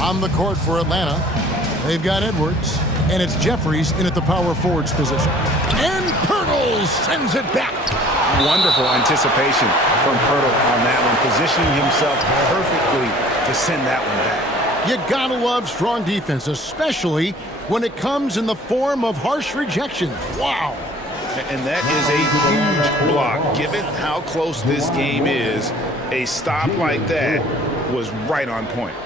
On the court for Atlanta, they've got Edwards, and it's Jeffries in at the power forwards position. And Pirtle sends it back. Wonderful anticipation from Pirtle on that one, positioning himself perfectly to send that one back. You gotta love strong defense, especially when it comes in the form of harsh rejections. Wow. And that is a huge block. Given how close this game is, a stop like that was right on point.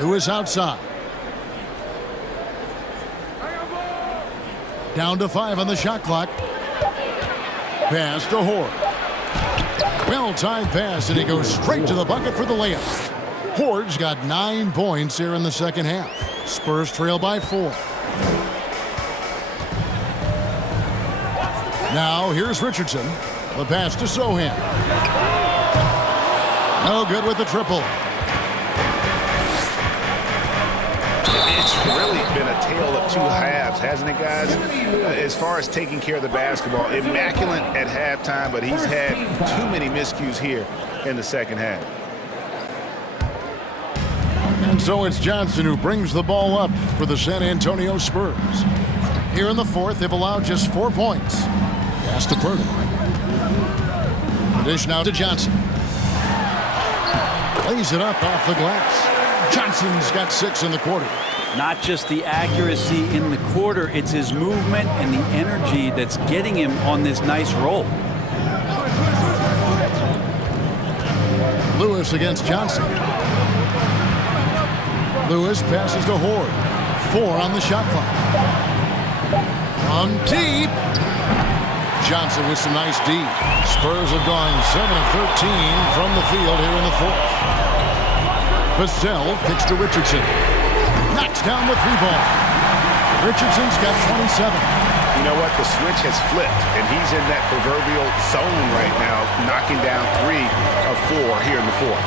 Lewis outside. Down to 5 on the shot clock. Pass to Horde. Well-timed pass, and he goes straight to the bucket for the layup. Horde's got 9 points here in the second half. Spurs trail by 4. Now here's Richardson. The pass to Sohan. No good with the triple. It's really been a tale of two halves, hasn't it, guys? As far as taking care of the basketball, immaculate at halftime, but he's had too many miscues here in the second half. And so it's Johnson who brings the ball up for the San Antonio Spurs. Here in the fourth, they've allowed just 4 points. Pass to Pirtle. The dish now to Johnson. Lays it up off the glass. Johnson's got 6 in the quarter. Not just the accuracy in the quarter, it's his movement and the energy that's getting him on this nice roll. Lewis against Johnson. Lewis passes to Horde. 4 on the shot clock. From deep. Johnson with some nice D. Spurs have gone 7 of 13 from the field here in the fourth. Vassell kicks to Richardson. Knocks down the 3-ball. Richardson's got 27. You know what? The switch has flipped, and he's in that proverbial zone right now, knocking down 3 of 4 here in the fourth.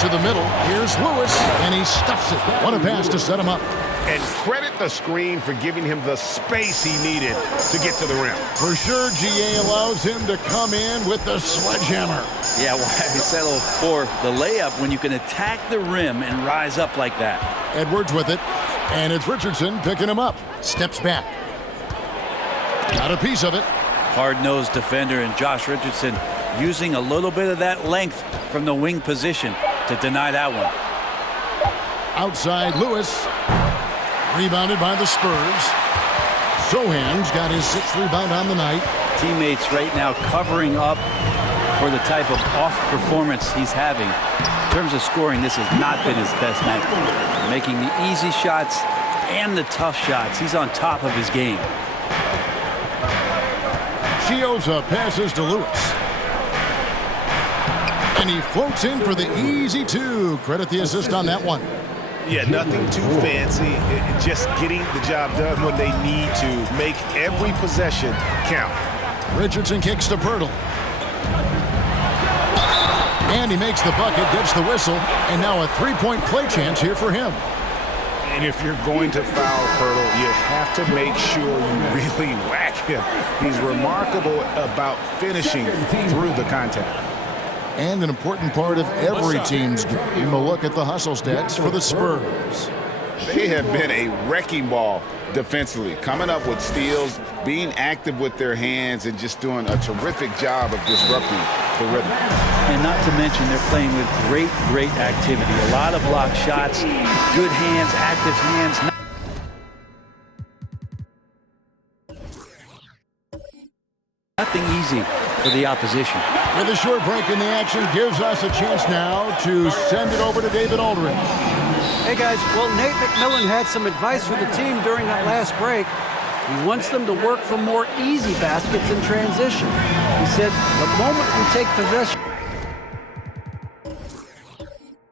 To the middle, here's Lewis, and he stuffs it. What a pass to set him up. And credit the screen for giving him the space he needed to get to the rim. For sure, GA allows him to come in with the sledgehammer. Yeah, why settle for the layup when you can attack the rim and rise up like that? Edwards with it, and it's Richardson picking him up. Steps back. Got a piece of it. Hard-nosed defender, and Josh Richardson using a little bit of that length from the wing position to deny that one. Outside, Lewis. Rebounded by the Spurs. Sohan's got his 6th rebound on the night. Teammates right now covering up for the type of off performance he's having. In terms of scoring, this has not been his best night. Making the easy shots and the tough shots. He's on top of his game. Chiosa passes to Lewis. And he floats in for the easy 2. Credit the assist on that one. Yeah, nothing too fancy. Just getting the job done when they need to. Make every possession count. Richardson kicks to Pirtle. And he makes the bucket, gets the whistle, and now a 3-point play chance here for him. And if you're going to foul Pirtle, you have to make sure you really whack him. He's remarkable about finishing through the contact. And an important part of every team's game. A look at the hustle stats for the Spurs. They have been a wrecking ball defensively, coming up with steals, being active with their hands, and just doing a terrific job of disrupting the rhythm. And not to mention, they're playing with great activity. A lot of block shots, good hands, active hands. Nothing easy for the opposition. With a short break in the action, gives us a chance now to send it over to David Aldridge. Hey guys, well, Nate McMillan had some advice for the team during that last break. He wants them to work for more easy baskets in transition. He said, the moment we take possession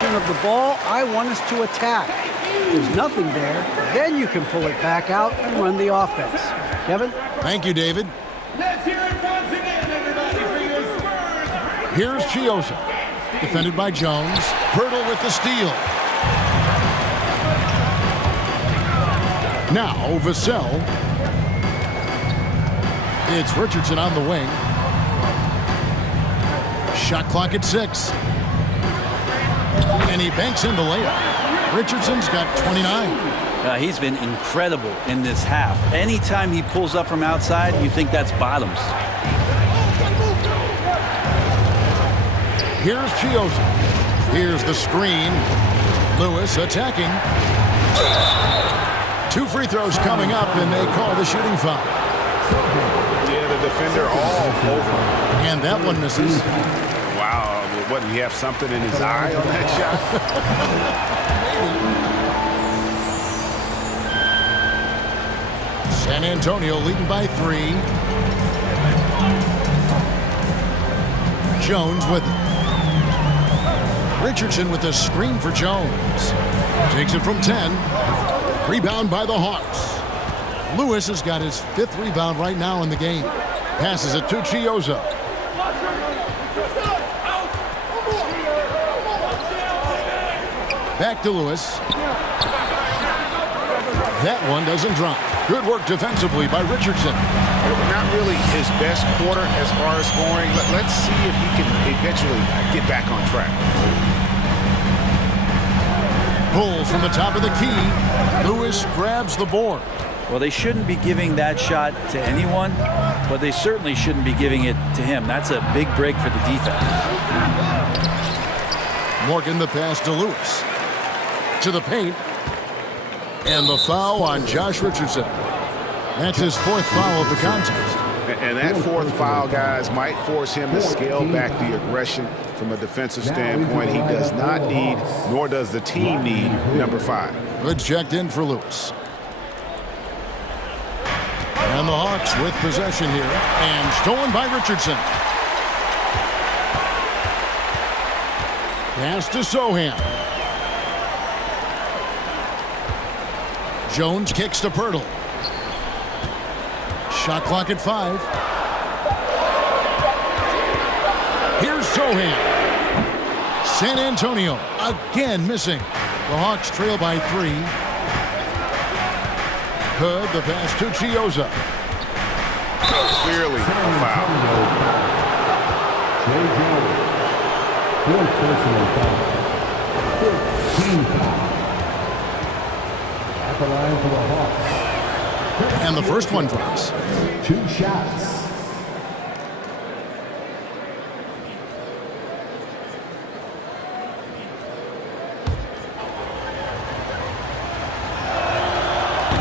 of the ball, I want us to attack. If there's nothing there, then you can pull it back out and run the offense. Kevin? Thank you, David. Let's hear it once again, everybody, for your Spurs. Here's Chiosa. Defended by Jones. Pirtle with the steal. Now Vassell. It's Richardson on the wing. Shot clock at 6. And he banks in the layup. Richardson's got 29. He's been incredible in this half. Anytime he pulls up from outside, you think that's bottoms. Here's Chioza. Here's the screen. Lewis attacking. 2 free throws coming up, and they call the shooting foul. Yeah, the defender all over. And that one misses. Wow, what, did he have something in his eye on that shot? San Antonio leading by 3. Jones with it. Richardson with a screen for Jones. Takes it from 10. Rebound by the Hawks. Lewis has got his 5th rebound right now in the game. Passes it to Chioza. Back to Lewis. That one doesn't drop. Good work defensively by Richardson. Not really his best quarter as far as scoring. Let's see if he can eventually get back on track. Pulls from the top of the key. Lewis grabs the board. Well, they shouldn't be giving that shot to anyone, but they certainly shouldn't be giving it to him. That's a big break for the defense. Morgan the pass to Lewis. To the paint. And the foul on Josh Richardson. That's his 4th foul of the contest. And that 4th foul, guys, might force him to scale back the aggression from a defensive standpoint. He does not need, nor does the team need, number 5. Good checked in for Lewis. And the Hawks with possession here. And stolen by Richardson. Pass to Sohan. Jones kicks to Pirtle. Shot clock at 5. Here's Sohan. San Antonio again missing. The Hawks trail by 3. Hood, the pass to Chioza. Clearly a foul. Fourth personal foul. 15 foul. At the line for the Hawks. And the first one drops. 2 shots.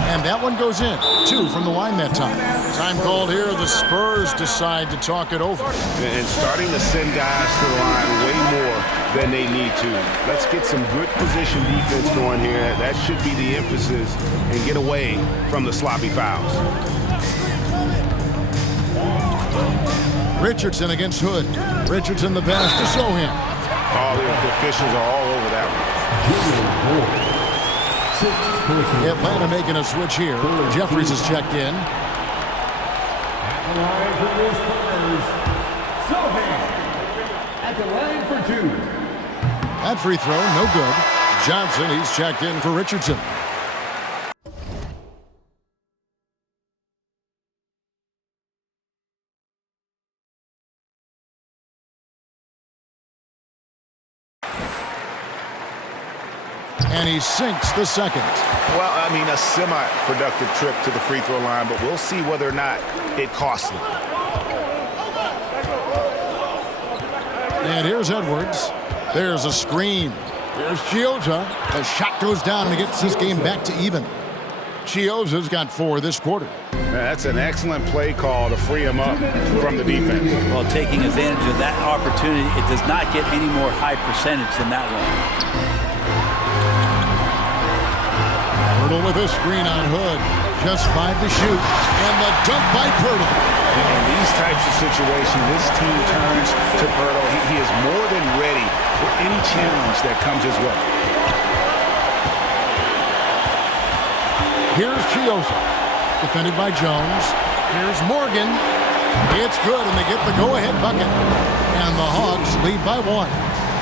And that one goes in. 2 from the line that time. Time called here. The Spurs decide to talk it over. And starting to send guys to the line way more than they need to. Let's get some good position defense going here. That should be the emphasis, and get away from the sloppy fouls. Richardson against Hood. Richardson the pass to Sohan. Oh, the officials are all over that one. Atlanta making a switch here. Jeffries has checked in. At the line for the Spurs, Sohan. At the line for 2. That free throw, no good. Johnson, he's checked in for Richardson. And he sinks the second. Well, I mean, a semi-productive trip to the free throw line, but we'll see whether or not it costs him. And here's Edwards. There's a screen. There's Chioza. The shot goes down and he gets this game back to even. Chioza's got 4 this quarter. That's an excellent play call to free him up from the defense. Well, taking advantage of that opportunity, it does not get any more high percentage than that one. Pirtle with a screen on Hood. Just 5 to shoot. And the dunk by Pirtle. In these types of situations, this team turns to Pirtle. He is more than ready for any challenge that comes his way. Here's Chioza. Defended by Jones. Here's Morgan. It's good, and they get the go-ahead bucket. And the Hawks lead by 1.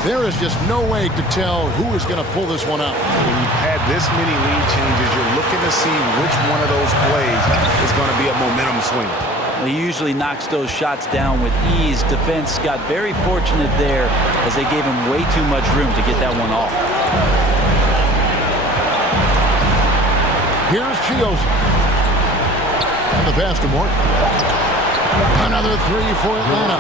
There is just no way to tell who is going to pull this one out. When you've had this many lead changes, you're looking to see which one of those plays is going to be a momentum swing. Well, he usually knocks those shots down with ease. Defense got very fortunate there as they gave him way too much room to get that one off. Here's Chios. And the pass to Morton. Another three for Atlanta.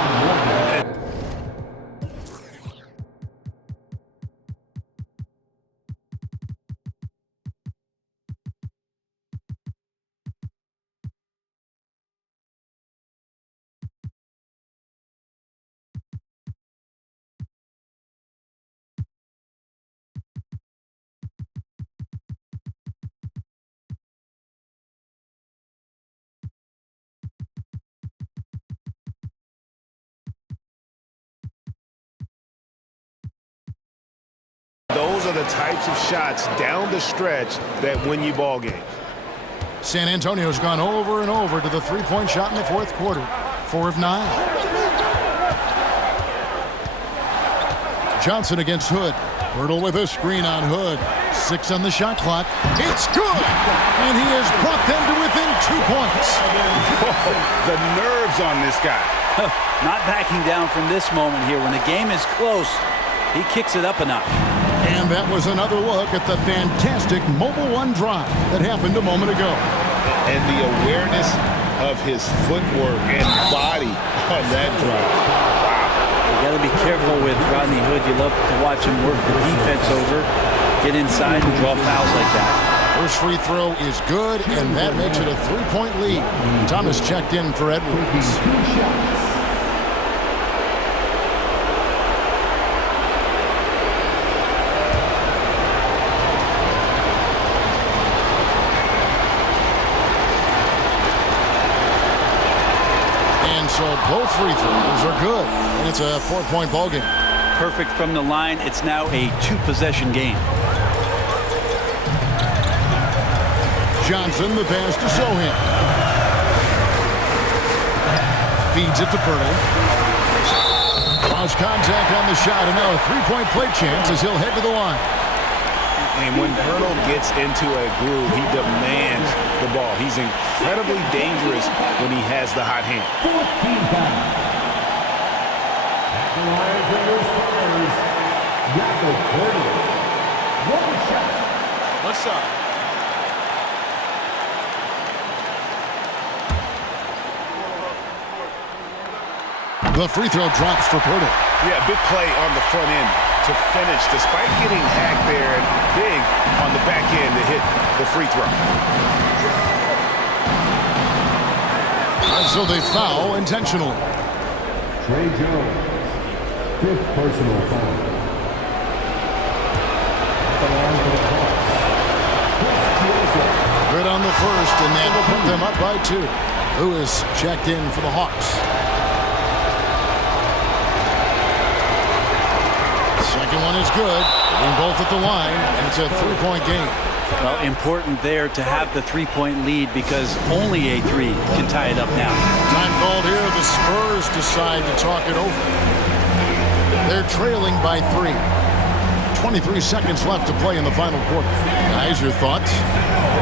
Those are the types of shots down the stretch that win you ball games. San Antonio's gone over and over to the three-point shot in the fourth quarter. 4 of 9. Johnson against Hood. Hurdle with a screen on Hood. 6 on the shot clock. It's good! And he has brought them to within 2 points. Whoa, the nerves on this guy. Not backing down from this moment here. When the game is close, he kicks it up a notch. And that was another look at the fantastic Mobile One drive that happened a moment ago. And the awareness of his footwork and body on that drive. Wow. You got to be careful with Rodney Hood. You love to watch him work the defense over, get inside and draw fouls like that. First free throw is good, and that makes it a 3-point lead. Thomas checked in for Edwards. So both free throws are good, and it's a 4-point ball game. Perfect from the line. It's now a 2-possession game. Johnson, the pass to Sohan. Feeds it to Pirtle. Lost contact on the shot, and now a 3-point play chance as he'll head to the line. And when Pirtle gets into a groove, he demands the ball. He's incredibly dangerous when he has the hot hand. 14 foul. At the line for your Spurs, Jakob Pirtle. 1 shot. What's up? The free throw drops for Pirtle. Yeah, big play on the front end to finish, despite getting hacked there, and big on the back end to hit the free throw. And so they foul intentionally. Trey Jones, 5th personal foul. At the line for the Hawks, Good on the first, and that will put them up by 2. Lewis checked in for the Hawks. Second one is good. Getting both at the line, and it's a 3-point game. Well, important there to have the 3-point lead because only a 3 can tie it up now. Time called here. The Spurs decide to talk it over. They're trailing by 3. 23 seconds left to play in the final quarter. Guys, your thoughts?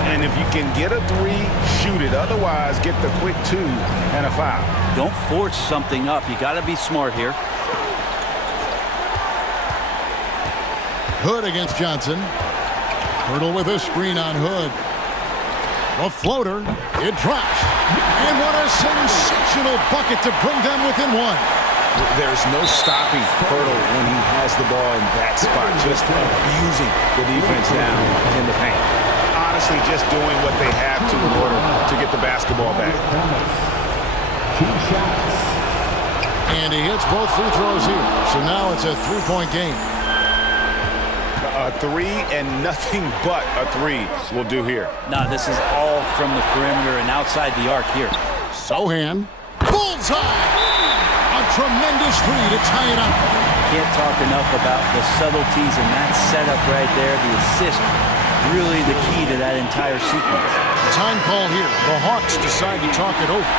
And if you can get a 3, shoot it. Otherwise, get the quick 2 and a foul. Don't force something up. You got to be smart here. Hood against Johnson. Pirtle with a screen on Hood. A floater. It drops. And what a sensational bucket to bring them within 1. There's no stopping Pirtle when he has the ball in that spot, just abusing the defense down in the paint. Honestly, just doing what they have to in order to get the basketball back. 2 shots. And he hits both free throws here. So now it's a 3-point game. A 3 and nothing but a 3 will do here. Now this is all from the perimeter and outside the arc here. Sohan. Bullseye! A tremendous 3 to tie it up. Can't talk enough about the subtleties in that setup right there. The assist, really the key to that entire sequence. Time call here. The Hawks decide to talk it over.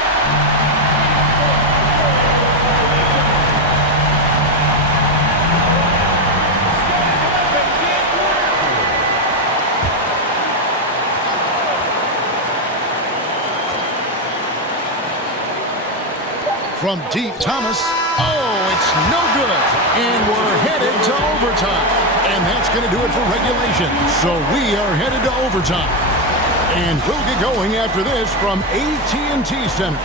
From deep, Thomas. Oh, it's no good. And we're headed to overtime. And that's going to do it for regulation. So we are headed to overtime. And we'll get going after this from AT&T Center.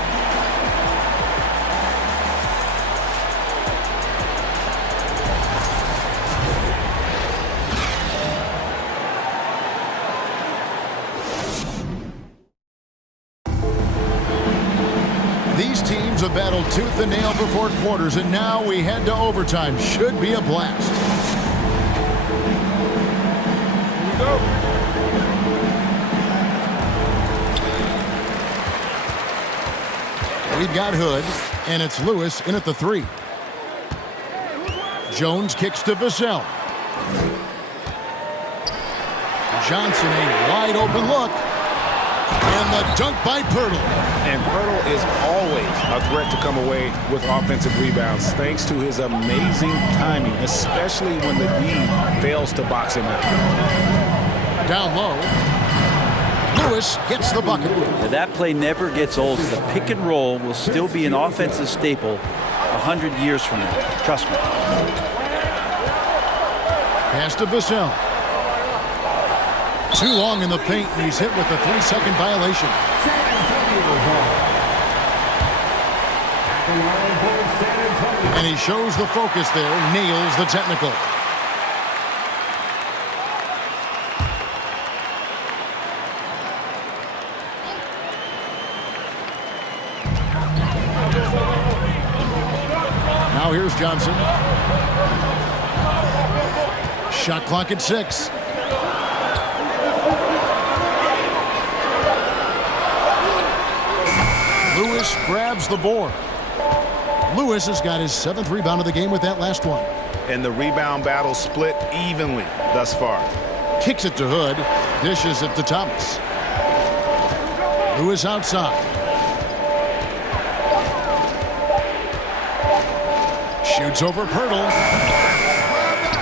These teams have battled tooth and nail for 4 quarters, and now we head to overtime. Should be a blast. Here we go. We've got Hood, and it's Lewis in at the 3. Jones kicks to Vassell. Johnson, a wide open look. And the dunk by Pirtle. And Pirtle is always a threat to come away with offensive rebounds thanks to his amazing timing, especially when the D fails to box him out. Down low. Lewis gets the bucket. Now that play never gets old. The pick and roll will still be an offensive staple 100 years from now. Trust me. Pass to Vassell. Too long in the paint, and he's hit with a 3-second violation. And he shows the focus there, nails the technical. Now here's Johnson. Shot clock at 6. Lewis grabs the board. Lewis has got his 7th rebound of the game with that last one. And the rebound battle split evenly thus far. Kicks it to Hood. Dishes it to Thomas. Lewis outside. Shoots over Pirtle.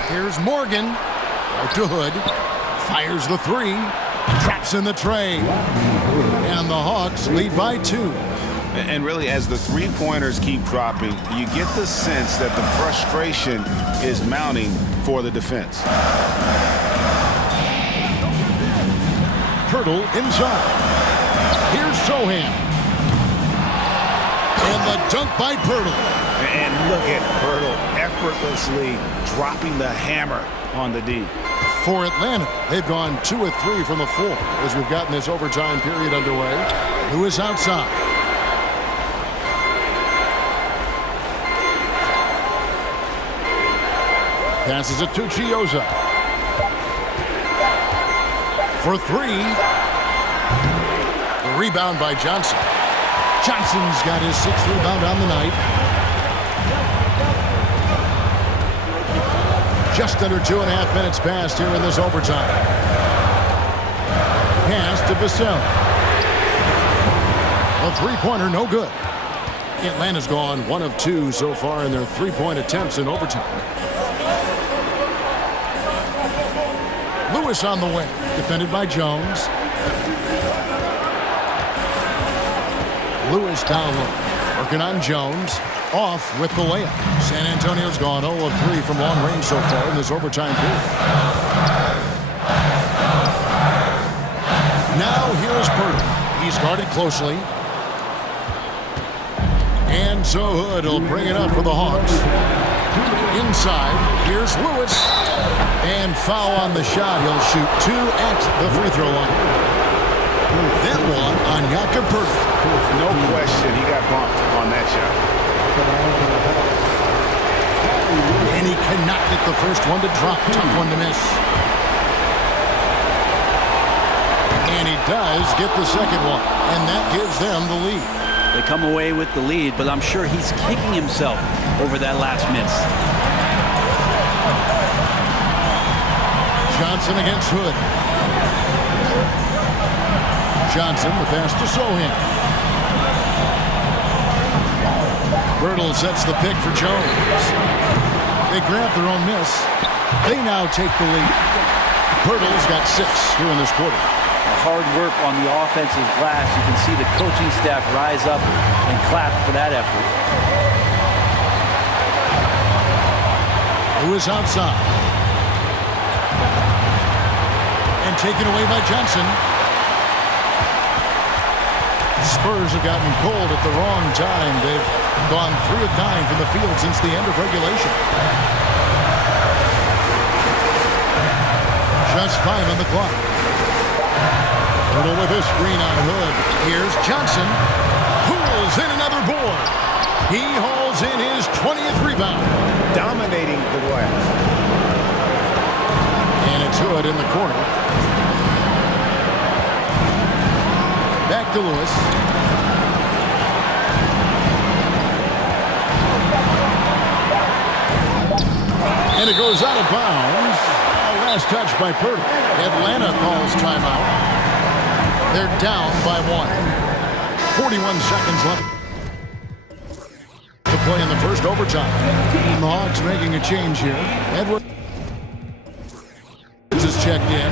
Here's Morgan. Out to Hood. Fires the 3. Traps in the tray. And the Hawks lead by 2. And really, as the three-pointers keep dropping, you get the sense that the frustration is mounting for the defense. Pirtle inside. Here's Sohan. And the dunk by Pirtle. And look at Pirtle effortlessly dropping the hammer on the D. For Atlanta, they've gone 2 of 3 from the floor as we've gotten this overtime period underway. Lewis outside. Passes it to Chioza. For 3. The rebound by Johnson. Johnson's got his 6th rebound on the night. Just under 2.5 minutes passed here in this overtime. Pass to Vassell. A 3-pointer, no good. Atlanta's gone 1 of 2 so far in their 3-point attempts in overtime. Lewis on the way, defended by Jones. Lewis down low, working on Jones. Off with the layup. San Antonio's gone 0 of 3 from long range so far in this overtime period. Now here's Pirtle. He's guarded closely. And so Hood will bring it up for the Hawks. Inside, here's Lewis. And foul on the shot. He'll shoot 2 at the free throw line. That one on Jakob Pirtle. No question, he got bumped on that shot. And he cannot get the first one to drop. Tough one to miss. And he does get the second one. And that gives them the lead. They come away with the lead, but I'm sure he's kicking himself over that last miss. Johnson against Hood. Johnson, the pass to Sohan. Pirtle sets the pick for Jones. They grab their own miss. They now take the lead. Pirtle's got 6 here in this quarter. The hard work on the offensive glass. You can see the coaching staff rise up and clap for that effort. Lewis outside. And taken away by Johnson. Spurs have gotten cold at the wrong time. They've gone 3 of 9 from the field since the end of regulation. Just 5 on the clock. Hurdle with a screen on Hood. Here's Johnson. Pulls in another board. He hauls in his 20th rebound. Dominating the glass. And it's Hood in the corner. Back to Lewis. And it goes out of bounds. Last touch by Purdy. Atlanta calls timeout. They're down by 1. 41 seconds left to play in the first overtime. And the Hawks making a change here. Edwards is checked in.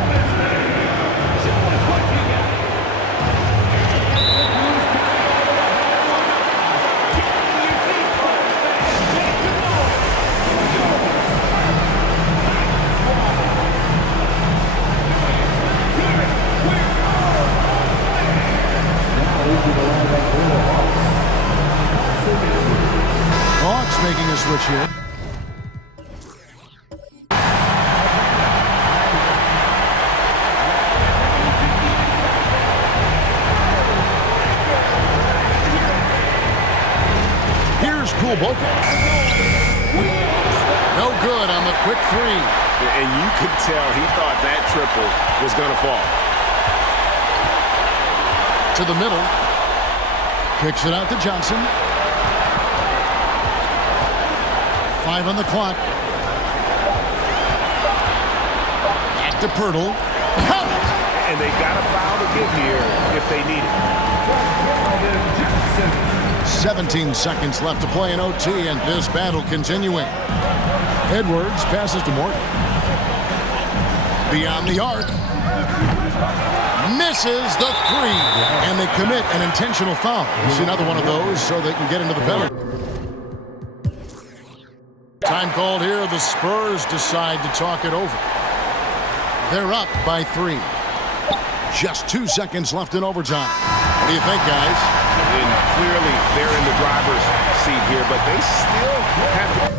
Hawks making a switch here. Here's Kulboka. No good on the quick 3. And you could tell he thought that triple was going to fall. To the middle. Kicks it out to Johnson. 5 on the clock. Back to Pirtle. Count it! And they've got a foul to give here if they need it. 17 seconds left to play in OT, and this battle continuing. Edwards passes to Morgan. Beyond the arc. Misses the 3. And they commit an intentional foul. It's another one of those so they can get into the penalty. Time called here. The Spurs decide to talk it over. They're up by 3. Just 2 seconds left in overtime. What do you think, guys? And clearly, they're in the driver's seat here, but they still have to...